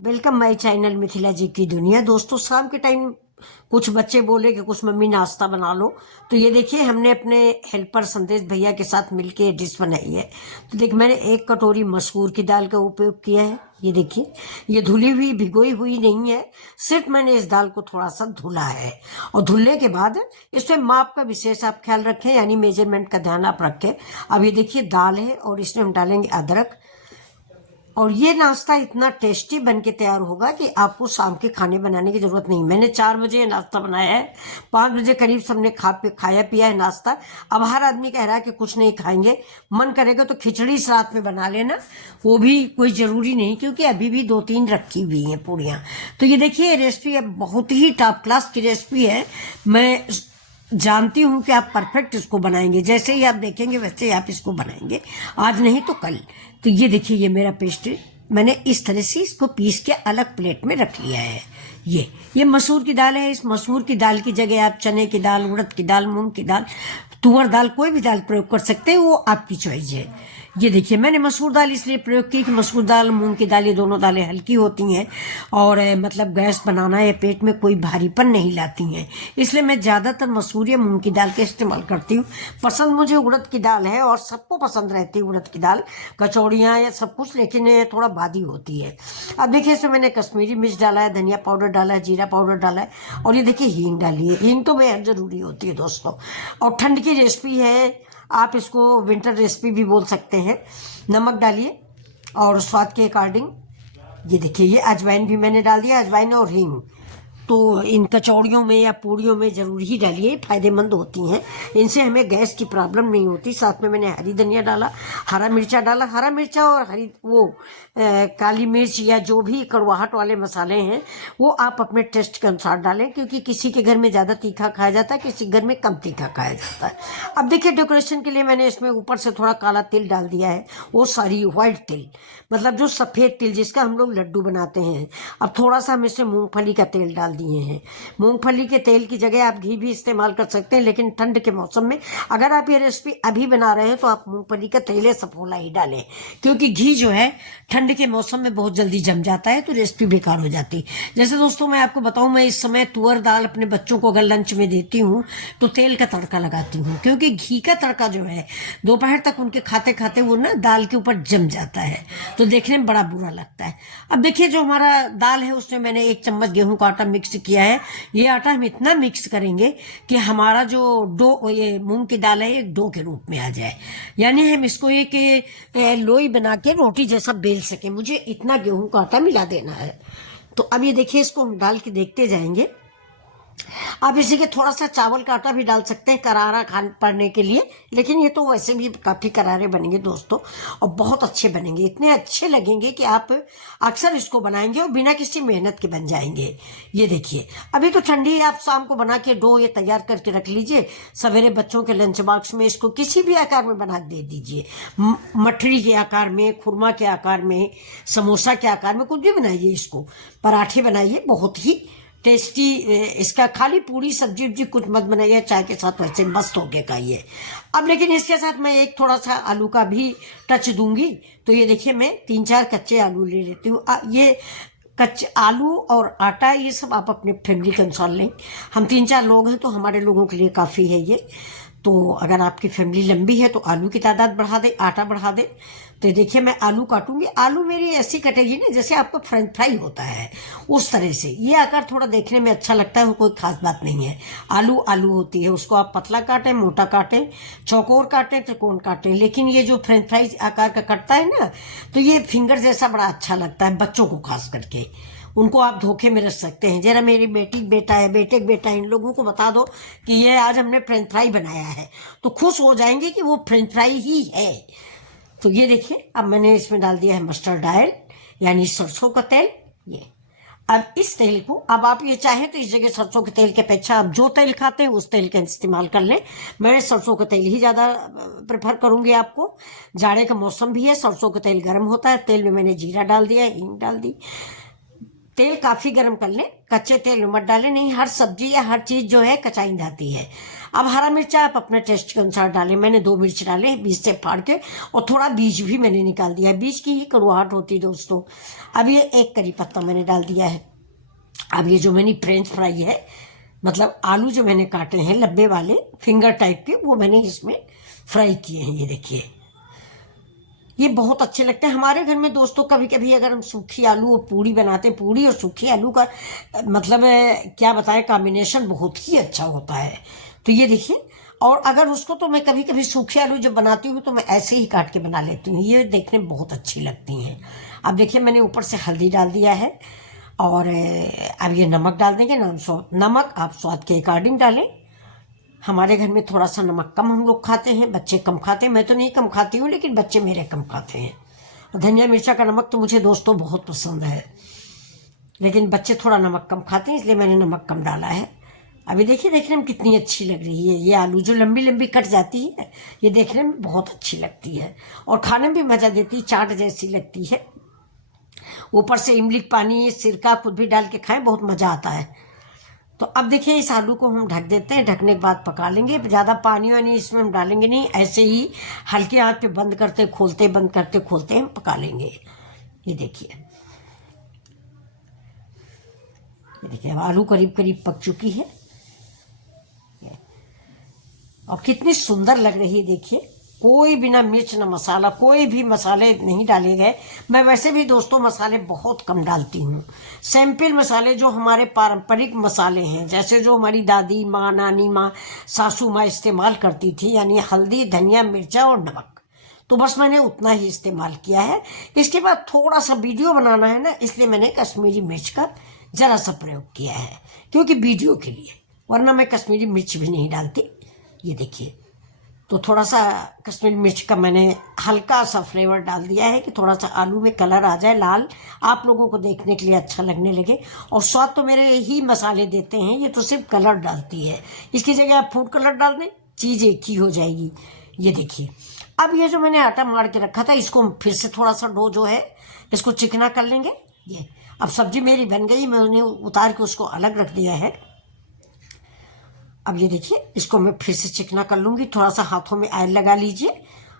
Welcome my channel Mithila जी की दुनिया। दोस्तों, शाम के टाइम कुछ बच्चे बोले कि कुछ मम्मी नाश्ता बना लो, तो ये देखिए हमने अपने हेल्पर संदेश भैया के साथ मिलके डिश बनाई है। तो देखिए मैंने 1 कटोरी मसूर की दाल का उपयोग किया है। ये देखिए, ये धुली हुई भिगोई हुई नहीं है, सिर्फ मैंने इस दाल को थोड़ा सा धुला है। और धुलने के बाद इसमें माप का विशेष आप ख्याल रखें, यानी मेजरमेंट का ध्यान आप रखें। अब ये देखिए दाल है और इसमें हम डालेंगे अदरक। और ये नाश्ता इतना टेस्टी बन के तैयार होगा कि आपको शाम के खाने बनाने की जरूरत नहीं। मैंने 4 बजे नाश्ता बनाया है, 5 बजे करीब सबने खाया पिया है नाश्ता। अब हर आदमी कह रहा है कि कुछ नहीं खाएंगे, मन करेगा तो खिचड़ी साथ में बना लेना, वो भी कोई जरूरी नहीं, क्योंकि अभी भी 2-3 रखी हुई हैं पूड़ियाँ। तो ये देखिए ये रेसिपी बहुत ही टॉप क्लास की रेसिपी है। मैं जानती हूँ कि आप परफेक्ट इसको बनाएंगे, जैसे ही आप देखेंगे वैसे ही आप इसको बनाएंगे, आज नहीं तो कल। तो ये देखिए ये मेरा पेस्ट मैंने इस तरह से इसको पीस के अलग प्लेट में रख लिया है। ये मसूर की दाल है। इस मसूर की दाल की जगह आप चने की दाल, उड़द की दाल, मूंग की दाल, तुअर दाल, कोई भी दाल प्रयोग कर सकते हैं, वो आपकी चॉइस है। ये देखिए मैंने मसूर दाल इसलिए प्रयोग की कि मसूर दाल, मूंग की दाल, ये दोनों दालें हल्की होती हैं और मतलब गैस बनाना या पेट में कोई भारीपन नहीं लाती हैं, इसलिए मैं ज़्यादातर मसूर या मूंग की दाल का इस्तेमाल करती हूँ। पसंद मुझे उड़द की दाल है और सबको पसंद रहती है उड़द की दाल, कचौड़ियाँ या सब कुछ, लेकिन ये थोड़ा भादी होती है। अब देखिए इसमें मैंने कश्मीरी मिर्च डाला है, धनिया पाउडर डाला है, जीरा पाउडर डाला है, और ये देखिए हींग डाली है। हींग तो बेहद ज़रूरी होती है दोस्तों। और ठंड की रेसिपी है, आप इसको विंटर रेसिपी भी बोल सकते हैं। नमक डालिए और स्वाद के अकॉर्डिंग। ये देखिए ये अजवाइन भी मैंने डाल दिया, अजवाइन और हींग तो इन कचौड़ियों में या पूड़ियों में ज़रूर ही डालिए, फायदेमंद होती हैं, इनसे हमें गैस की प्रॉब्लम नहीं होती। साथ में मैंने हरी धनिया डाला, हरा मिर्चा डाला। हरा मिर्चा और हरी काली मिर्च या जो भी कड़वाहट वाले मसाले हैं वो आप अपने टेस्ट के अनुसार डालें, क्योंकि किसी के घर में ज़्यादा तीखा खाया जाता है, किसी घर में कम तीखा खाया जाता है। अब देखिए डेकोरेशन के लिए मैंने इसमें ऊपर से थोड़ा काला तिल डाल दिया है, वो सारी व्हाइट तिल, मतलब जो सफ़ेद तिल जिसका हम लोग लड्डू बनाते हैं। अब थोड़ा सा हम इसमें मूंगफली का तेल डाल दिए हैं। मूंगफली के तेल की जगह आप घी भी इस्तेमाल कर सकते हैं, लेकिन ठंड के मौसम में अगर आप ये रेसिपी अभी बना रहे हैं तो आप मूंगफली का तेल या सफोला ही डालें, क्योंकि घी जो है ठंड के मौसम में बहुत जल्दी जम जाता है, तो रेसिपी बेकार हो जाती है। जैसे दोस्तों मैं आपको बताऊं, मैं इस समय तुअर दाल अपने बच्चों को अगर लंच में देती हूँ तो तेल का तड़का लगाती हूँ, क्योंकि घी का तड़का जो है दोपहर तक उनके खाते खाते वो ना दाल के ऊपर जम जाता है, तो देखने में बड़ा बुरा लगता है। अब देखिए जो हमारा दाल है उसमें मैंने 1 चम्मच गेहूं का आटा मिक्स किया है। ये आटा हम इतना मिक्स करेंगे कि हमारा जो डो, ये मूंग की दाल है, एक डो के रूप में आ जाए, यानी हम इसको एक लोई बना के रोटी जैसा बेल सके। मुझे इतना गेहूं का आटा मिला देना है। तो अब ये देखिए इसको हम डाल के देखते जाएंगे। आप इसी के थोड़ा सा चावल का आटा भी डाल सकते हैं करारा खान पड़ने के लिए, लेकिन ये तो वैसे भी काफ़ी करारे बनेंगे दोस्तों, और बहुत अच्छे बनेंगे, इतने अच्छे लगेंगे कि आप अक्सर इसको बनाएंगे और बिना किसी मेहनत के बन जाएंगे। ये देखिए अभी तो ठंडी है, आप शाम को बना के डो ये तैयार करके रख लीजिए, सवेरे बच्चों के लंच बॉक्स में इसको किसी भी आकार में बना दे दीजिए, मठरी के आकार में, खुरमा के आकार में, समोसा के आकार में, कुछ भी बनाइए, इसको पराठे बनाइए, बहुत ही टेस्टी। इसका खाली पूरी सब्जी उब्जी कुछ मत बनाइए, चाय के साथ वैसे मस्त होके खाइए। अब लेकिन इसके साथ मैं एक थोड़ा सा आलू का भी टच दूंगी। तो ये देखिए मैं 3-4 कच्चे आलू ले लेती हूँ। ये कच्चे आलू और आटा ये सब आप अपने फैमिली के अनुसार लें। हम 3-4 लोग हैं तो हमारे लोगों के लिए काफ़ी है ये। तो अगर आपकी फैमिली लंबी है तो आलू की तादाद बढ़ा दे, आटा बढ़ा दे। तो देखिए मैं आलू काटूंगी। आलू मेरी ऐसी कटेगी ना जैसे आपका फ्रेंच फ्राई होता है, उस तरह से। ये आकार थोड़ा देखने में अच्छा लगता है, कोई खास बात नहीं है। आलू आलू होती है, उसको आप पतला काटें, मोटा काटें, चौकोर काटें, त्रिकोण काटें, लेकिन ये जो फ्रेंच फ्राई आकार का कटता है ना, तो ये फिंगर जैसा बड़ा अच्छा लगता है बच्चों को, खास करके उनको आप धोखे में रख सकते हैं। जरा मेरी बेटी बेटा है, बेटे बेटा है, इन लोगों को बता दो कि ये आज हमने फ्रेंच फ्राई बनाया है, तो खुश हो जाएंगे कि वो फ्रेंच फ्राई ही है। तो ये देखिए अब मैंने इसमें डाल दिया है मस्टर्ड ऑयल, यानी सरसों का तेल। ये अब इस तेल को, अब आप ये चाहें तो इस जगह सरसों के तेल के अपेक्षा आप जो तेल खाते हैं उस तेल का इस्तेमाल कर लें। मैं सरसों का तेल ही ज़्यादा प्रेफर करूंगी आपको। जाड़े का मौसम भी है, सरसों का तेल गर्म होता है। तेल में मैंने जीरा डाल दिया, हींग डाल दी। तेल काफ़ी गर्म कर लें, कच्चे तेल में मत डालें, नहीं हर सब्जी या हर चीज़ जो है कचाई जाती है। अब हरा मिर्चा आप अपने टेस्ट के अनुसार डालें। मैंने 2 मिर्च डाले बीज से फाड़ के, और थोड़ा बीज भी मैंने निकाल दिया है, बीज की ही कड़वाहट होती है दोस्तों। अब ये 1 करी पत्ता मैंने डाल दिया है। अब ये जो मैंने फ्रेंच फ्राई है, मतलब आलू जो मैंने काटे हैं लंबे वाले फिंगर टाइप के, वो मैंने इसमें फ्राई किए हैं। ये देखिए, ये बहुत अच्छे लगते हैं हमारे घर में दोस्तों। कभी कभी अगर हम सूखी आलू और पूड़ी बनाते हैं, पूड़ी और सूखी आलू का मतलब क्या बताएं, कॉम्बिनेशन बहुत ही अच्छा होता है। तो ये देखिए, और अगर उसको तो मैं कभी कभी सूखी आलू जब बनाती हूँ तो मैं ऐसे ही काट के बना लेती हूँ, ये देखने में बहुत अच्छी लगती हैं। अब देखिए, मैंने ऊपर से हल्दी डाल दिया है, और अब ये नमक डाल देंगे। नमक आप स्वाद के अकॉर्डिंग डालें। हमारे घर में थोड़ा सा नमक कम हम लोग खाते हैं, बच्चे कम खाते हैं। मैं तो नहीं कम खाती हूँ, लेकिन बच्चे मेरे कम खाते हैं। धनिया मिर्चा का नमक तो मुझे दोस्तों बहुत पसंद है, लेकिन बच्चे थोड़ा नमक कम खाते हैं, इसलिए मैंने नमक कम डाला है। अभी देखिए, देखने में कितनी अच्छी लग रही है ये आलू, जो लंबी लंबी कट जाती है, ये देखने में बहुत अच्छी लगती है और खाने में भी मज़ा देती है, चाट जैसी लगती है। ऊपर से इमली पानी, सिरका खुद भी डाल के खाएं, बहुत मज़ा आता है। तो अब देखिए, इस आलू को हम ढक देते हैं। ढकने के बाद पका लेंगे। ज़्यादा पानी वानी इसमें हम डालेंगे नहीं, ऐसे ही हल्के आंच पे बंद करते खोलते, बंद करते खोलते हम पका लेंगे। ये देखिए, अब आलू करीब करीब पक चुकी है और कितनी सुंदर लग रही है। देखिए, कोई बिना मिर्च न मसाला, कोई भी मसाले नहीं डाले गए। मैं वैसे भी दोस्तों मसाले बहुत कम डालती हूँ। सिंपल मसाले जो हमारे पारंपरिक मसाले हैं, जैसे जो हमारी दादी माँ, नानी माँ, सासू माँ इस्तेमाल करती थी, यानी हल्दी, धनिया, मिर्चा और नमक, तो बस मैंने उतना ही इस्तेमाल किया है। इसके बाद थोड़ा सा वीडियो बनाना है ना, इसलिए मैंने कश्मीरी मिर्च का ज़रा सा प्रयोग किया है, क्योंकि वीडियो के लिए, वरना मैं कश्मीरी मिर्च भी नहीं डालती। ये देखिए, तो थोड़ा सा कश्मीरी मिर्च का मैंने हल्का सा फ्लेवर डाल दिया है कि थोड़ा सा आलू में कलर आ जाए लाल, आप लोगों को देखने के लिए अच्छा लगने लगे। और स्वाद तो मेरे ही मसाले देते हैं, ये तो सिर्फ कलर डालती है। इसकी जगह आप फूड कलर डाल दें, चीज़ एक ही हो जाएगी। ये देखिए, अब ये जो मैंने आटा मार के रखा था, इसको फिर से थोड़ा सा डो जो है इसको चिकना कर लेंगे। ये अब सब्जी मेरी बन गई, मैं उन्हें उतार के उसको अलग रख दिया है। अब ये देखिए, इसको मैं फिर से चिकना कर लूँगी। थोड़ा सा हाथों में ऑयल लगा लीजिए,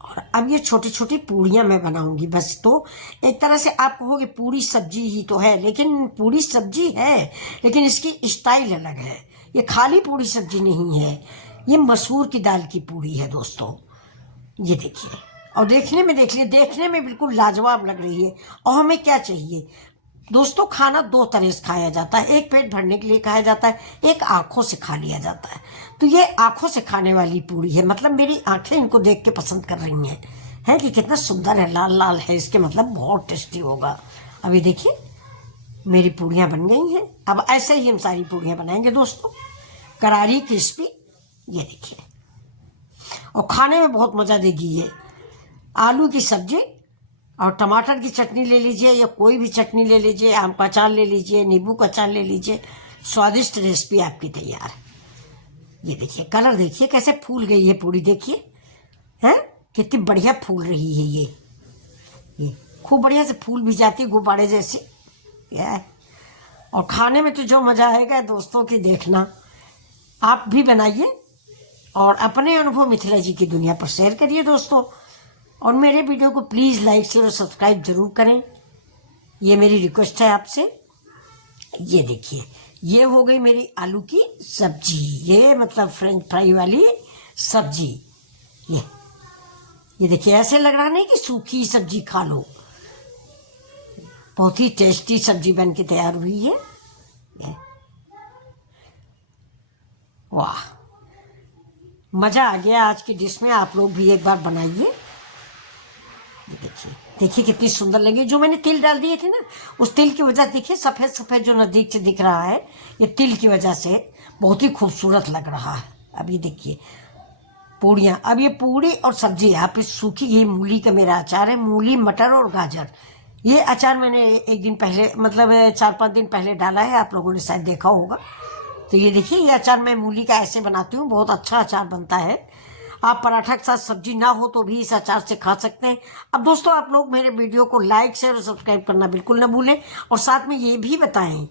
और अब ये छोटी छोटी पूड़ियाँ मैं बनाऊँगी बस। तो एक तरह से आप कहोगे पूरी सब्जी ही तो है, लेकिन पूरी सब्जी है, लेकिन इसकी स्टाइल अलग है। ये खाली पूरी सब्जी नहीं है, ये मसूर की दाल की पूड़ी है दोस्तों। ये देखिए, और देखने में देख लीजिए, देखने में बिल्कुल लाजवाब लग रही है। और हमें क्या चाहिए दोस्तों, खाना 2 तरह से खाया जाता है। एक पेट भरने के लिए खाया जाता है, एक आंखों से खा लिया जाता है। तो ये आंखों से खाने वाली पूड़ी है, मतलब मेरी आंखें इनको देख के पसंद कर रही हैं कि कितना सुंदर है, लाल लाल है, इसके मतलब बहुत टेस्टी होगा। अब ये देखिए, मेरी पूड़ियाँ बन गई हैं। अब ऐसे ही हम सारी पूड़ियाँ बनाएंगे दोस्तों, करारी क्रिस्पी। ये देखिए, और खाने में बहुत मज़ा देगी ये। आलू की सब्जी और टमाटर की चटनी ले लीजिए, या कोई भी चटनी ले लीजिए, आम का अचार ले लीजिए, नींबू का अचार ले लीजिए, स्वादिष्ट रेसिपी आपकी तैयार है। ये देखिए, कलर देखिए कैसे फूल गई है पूरी, देखिए हैं कितनी बढ़िया फूल रही है ये खूब बढ़िया से फूल भी जाती है गुब्बारे जैसे। और खाने में तो जो मज़ा आएगा दोस्तों की, देखना आप भी बनाइए और अपने अनुभव मिथिला जी की दुनिया पर शेयर करिए दोस्तों। और मेरे वीडियो को प्लीज़ लाइक शेयर और सब्सक्राइब जरूर करें, ये मेरी रिक्वेस्ट है आपसे। ये देखिए, ये हो गई मेरी आलू की सब्जी, ये मतलब फ्रेंच फ्राई वाली सब्जी। ये देखिए, ऐसे लग रहा नहीं कि सूखी सब्जी खा लो, बहुत ही टेस्टी सब्जी बन के तैयार हुई है। वाह, मज़ा आ गया आज की डिश में। आप लोग भी एक बार बनाइए। देखिए देखिए कितनी सुंदर लगी। जो मैंने तिल डाल दिए थे ना, उस तिल की वजह से देखिए सफ़ेद सफ़ेद जो नज़दीक से दिख रहा है, ये तिल की वजह से बहुत ही खूबसूरत लग रहा है। अब ये देखिए पूड़ियाँ, अब ये पूड़ी और सब्जी यहाँ पे सूखी, ये मूली का मेरा अचार है, मूली, मटर और गाजर। ये अचार मैंने एक दिन पहले, मतलब 4-5 दिन पहले डाला है, आप लोगों ने शायद देखा होगा। तो ये देखिए, ये अचार मैं मूली का ऐसे बनाती हूँ, बहुत अच्छा अचार बनता है। आप पराठा के साथ सब्जी ना हो तो भी इस अचार से खा सकते हैं। अब दोस्तों, आप लोग मेरे वीडियो को लाइक शेयर और सब्सक्राइब करना बिल्कुल ना भूलें, और साथ में ये भी बताएं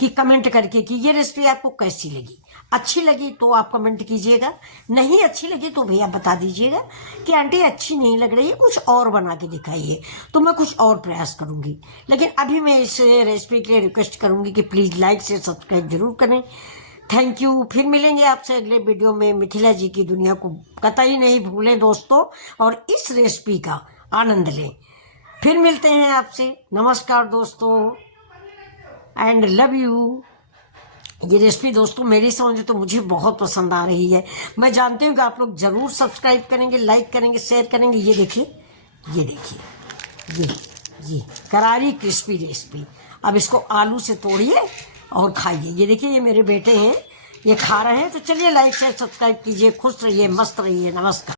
कि कमेंट करके कि ये रेसिपी आपको कैसी लगी। अच्छी लगी तो आप कमेंट कीजिएगा, नहीं अच्छी लगी तो भैया बता दीजिएगा कि आंटी अच्छी नहीं लग रही है, कुछ और बना के दिखाइए, तो मैं कुछ और प्रयास करूंगी। लेकिन अभी मैं इस रेसिपी के लिए रिक्वेस्ट करूंगी कि प्लीज़ लाइक से सब्सक्राइब जरूर करें। Thank you. फिर मिलेंगे आपसे अगले वीडियो में। मिथिला जी की दुनिया को कतई नहीं भूलें दोस्तों, और इस रेसिपी का आनंद लें। फिर मिलते हैं आपसे। नमस्कार दोस्तों, एंड लव यू। ये रेसिपी दोस्तों मेरी समझ तो मुझे बहुत पसंद आ रही है। मैं जानती हूँ कि आप लोग जरूर सब्सक्राइब करेंगे, लाइक करेंगे, शेयर करेंगे। ये देखिए, ये देखिए, ये करारी क्रिस्पी रेसिपी। अब इसको आलू से तोड़िए और खाइए। ये देखिए, ये मेरे बेटे हैं, ये खा रहे हैं। तो चलिए लाइक शेयर सब्सक्राइब कीजिए। खुश रहिए, मस्त रहिए। नमस्कार।